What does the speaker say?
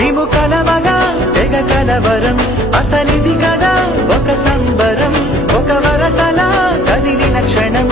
మేము కలవగా తెగ కలవరం అసలిది కదా ఒక సంబరం ఒక వరసలా కదిలిన క్షణం